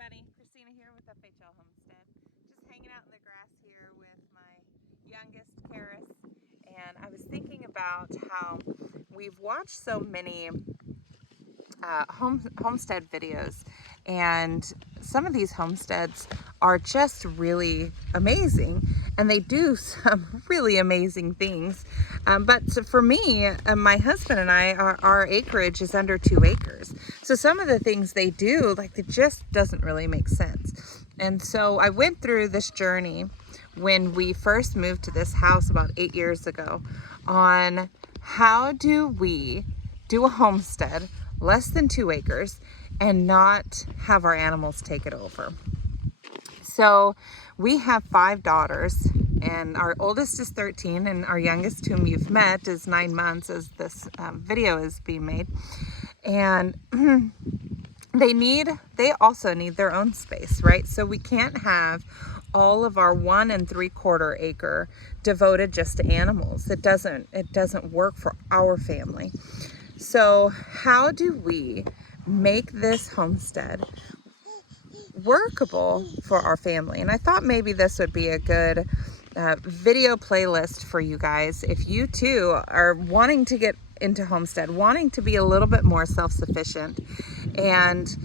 everybody, Christina here with FHL Homestead. Just hanging out in the grass here with my youngest, Karis. And I was thinking about how we've watched so many homestead videos, and some of these homesteads are just really amazing, and they do some really amazing things. But for me, my husband and I, our acreage is under 2 acres. So some of the things they do, like, it just doesn't really make sense. And so I went through this journey when we first moved to this house about 8 years ago on how do we do a homestead less than 2 acres and not have our animals take it over. So we have 5 daughters, and our oldest is 13, and our youngest, whom you've met, is 9 months as this video is being made. And they also need their own space, right? So we can't have all of our 1 3/4 acre devoted just to animals. It doesn't work for our family. So how do we make this homestead workable for our family? And I thought maybe this would be a good video playlist for you guys if you too are wanting to get into homestead, wanting to be a little bit more self-sufficient, and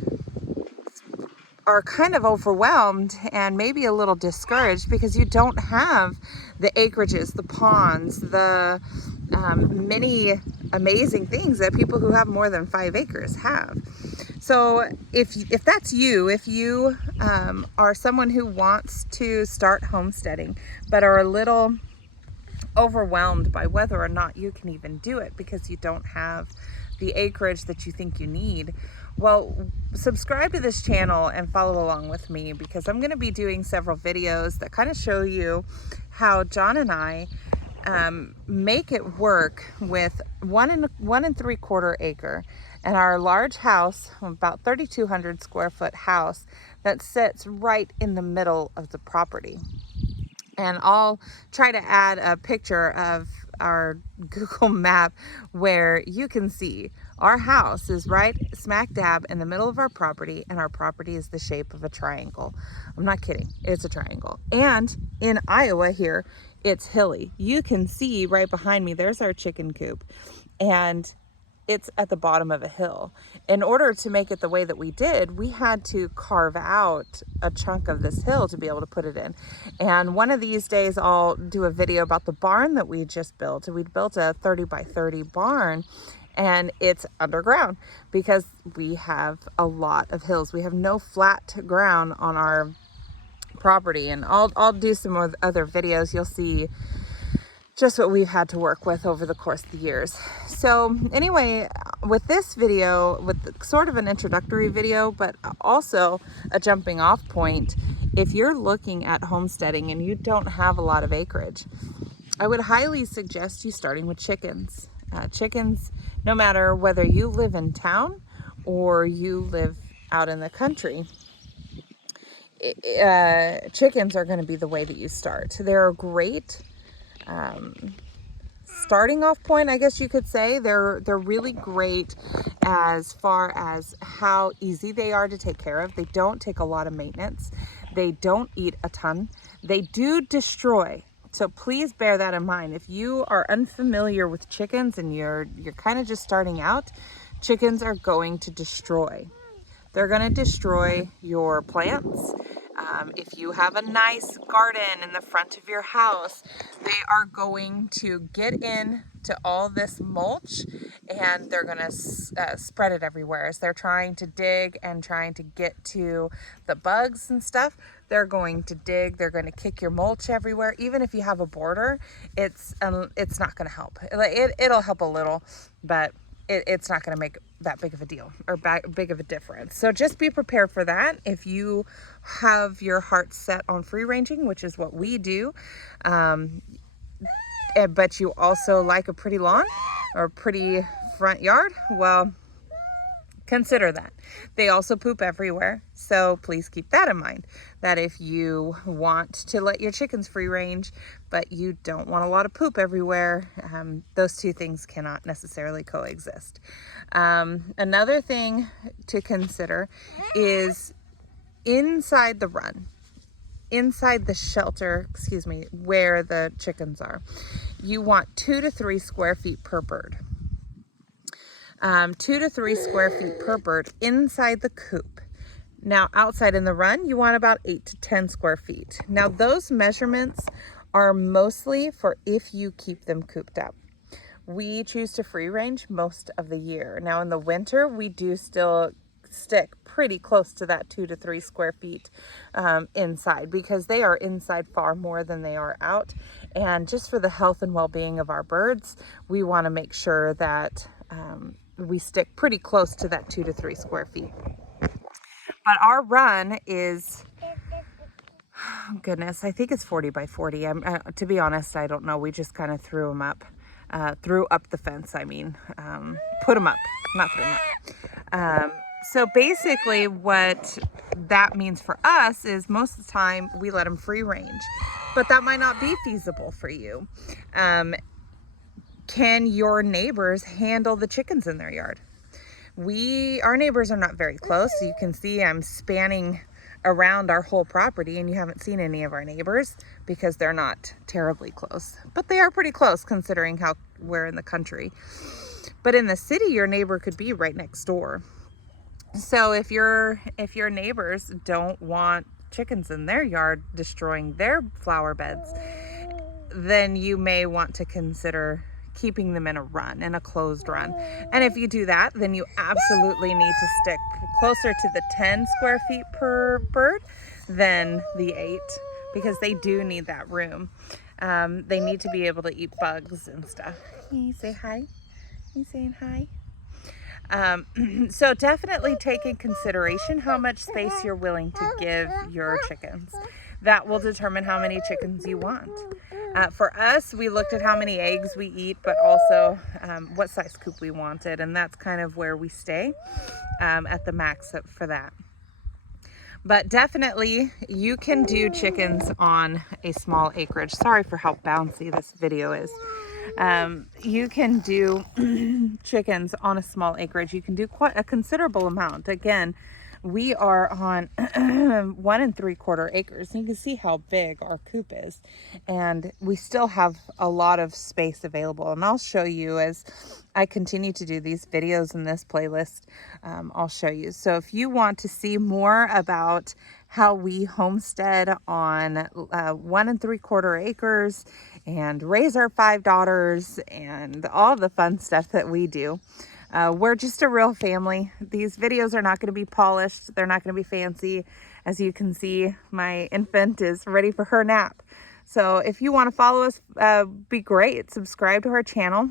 are kind of overwhelmed and maybe a little discouraged because you don't have the acreages, the ponds, the many amazing things that people who have more than 5 acres have. So if that's you, if you are someone who wants to start homesteading but are a little overwhelmed by whether or not you can even do it because you don't have the acreage that you think you need, well, subscribe to this channel and follow along with me, because I'm going to be doing several videos that kind of show you how John and I make it work with 1 3/4 acre and our large house, about 3,200 square foot house that sits right in the middle of the property. And I'll try to add a picture of our Google map where you can see our house is right smack dab in the middle of our property, and our property is the shape of a triangle. I'm not kidding, it's a triangle. And in Iowa here, it's hilly. You can see right behind me, there's our chicken coop, and it's at the bottom of a hill. In order to make it the way that we did, we had to carve out a chunk of this hill to be able to put it in. And one of these days I'll do a video about the barn that we just built. We'd built a 30 by 30 barn, and it's underground because we have a lot of hills. We have no flat ground on our property. And I'll do some other videos. You'll see just what we've had to work with over the course of the years. So anyway, with this video, with sort of an introductory video, but also a jumping off point, if you're looking at homesteading and you don't have a lot of acreage, I would highly suggest you starting with chickens. Chickens, no matter whether you live in town or you live out in the country, chickens are going to be the way that you start. They're a great starting off point, I guess you could say. They're really great as far as how easy they are to take care of. They don't take a lot of maintenance. They don't eat a ton. They do destroy. So please bear that in mind. If you are unfamiliar with chickens and you're kind of just starting out, chickens are going to destroy. They're going to destroy your plants. If you have a nice garden in the front of your house, they are going to get into all this mulch, and they're going to spread it everywhere. As they're trying to dig and trying to get to the bugs and stuff, they're going to dig. They're going to kick your mulch everywhere. Even if you have a border, it's not going to help. It'll help a little, but it's not going to make that big of a deal or big of a difference. So just be prepared for that. If you have your heart set on free ranging, which is what we do, but you also like a pretty lawn or pretty front yard, well, consider that. They also poop everywhere. So please keep that in mind, that if you want to let your chickens free range, but you don't want a lot of poop everywhere, those two things cannot necessarily coexist. Another thing to consider is inside the run, inside the shelter, excuse me, where the chickens are, you want 2 to 3 square feet per bird. 2 to 3 square feet per bird inside the coop. Now, outside in the run, you want about 8 to 10 square feet. Now, those measurements are mostly for if you keep them cooped up. We choose to free range most of the year. Now, in the winter, we do still stick pretty close to that 2 to 3 square feet inside, because they are inside far more than they are out. And just for the health and well-being of our birds, we want to make sure that we stick pretty close to that 2 to 3 square feet. But our run is, oh goodness, I think it's 40 by 40. To be honest, I don't know. We just kind of threw them up. Threw up the fence, put them up, not threw them up. So basically what that means for us is most of the time we let them free range, but that might not be feasible for you. Can your neighbors handle the chickens in their yard? Our neighbors are not very close. So you can see I'm spanning around our whole property, and you haven't seen any of our neighbors because they're not terribly close, but they are pretty close considering how we're in the country. But in the city, your neighbor could be right next door. So if your neighbors don't want chickens in their yard destroying their flower beds, then you may want to consider keeping them in a closed run. And if you do that, then you absolutely need to stick closer to the 10 square feet per bird than the 8, because they do need that room. They need to be able to eat bugs and stuff. Can you say hi? You saying hi? So definitely take in consideration how much space you're willing to give your chickens. That will determine how many chickens you want. For us, we looked at how many eggs we eat, but also what size coop we wanted, and that's kind of where we stay at the max for that. But definitely you can do chickens on a small acreage. Sorry for how bouncy this video is. You can do chickens on a small acreage. You can do quite a considerable amount. Again, we are on 1 3/4 acres. And you can see how big our coop is, and we still have a lot of space available. And I'll show you as I continue to do these videos in this playlist. I'll show you. So if you want to see more about how we homestead on 1 3/4 acres and raise our 5 daughters and all the fun stuff that we do, we're just a real family. These videos are not going to be polished. They're not going to be fancy. As you can see, my infant is ready for her nap. So if you want to follow us, be great. Subscribe to our channel.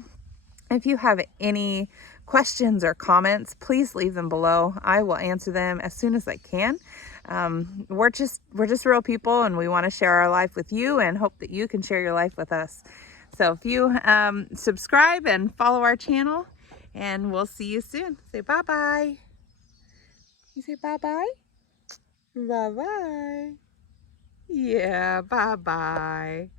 If you have any questions or comments, please leave them below. I will answer them as soon as I can. We're just real people, and we want to share our life with you and hope that you can share your life with us. So if you subscribe and follow our channel, and we'll see you soon. Say bye-bye. You say bye-bye? Bye-bye. Yeah, bye-bye.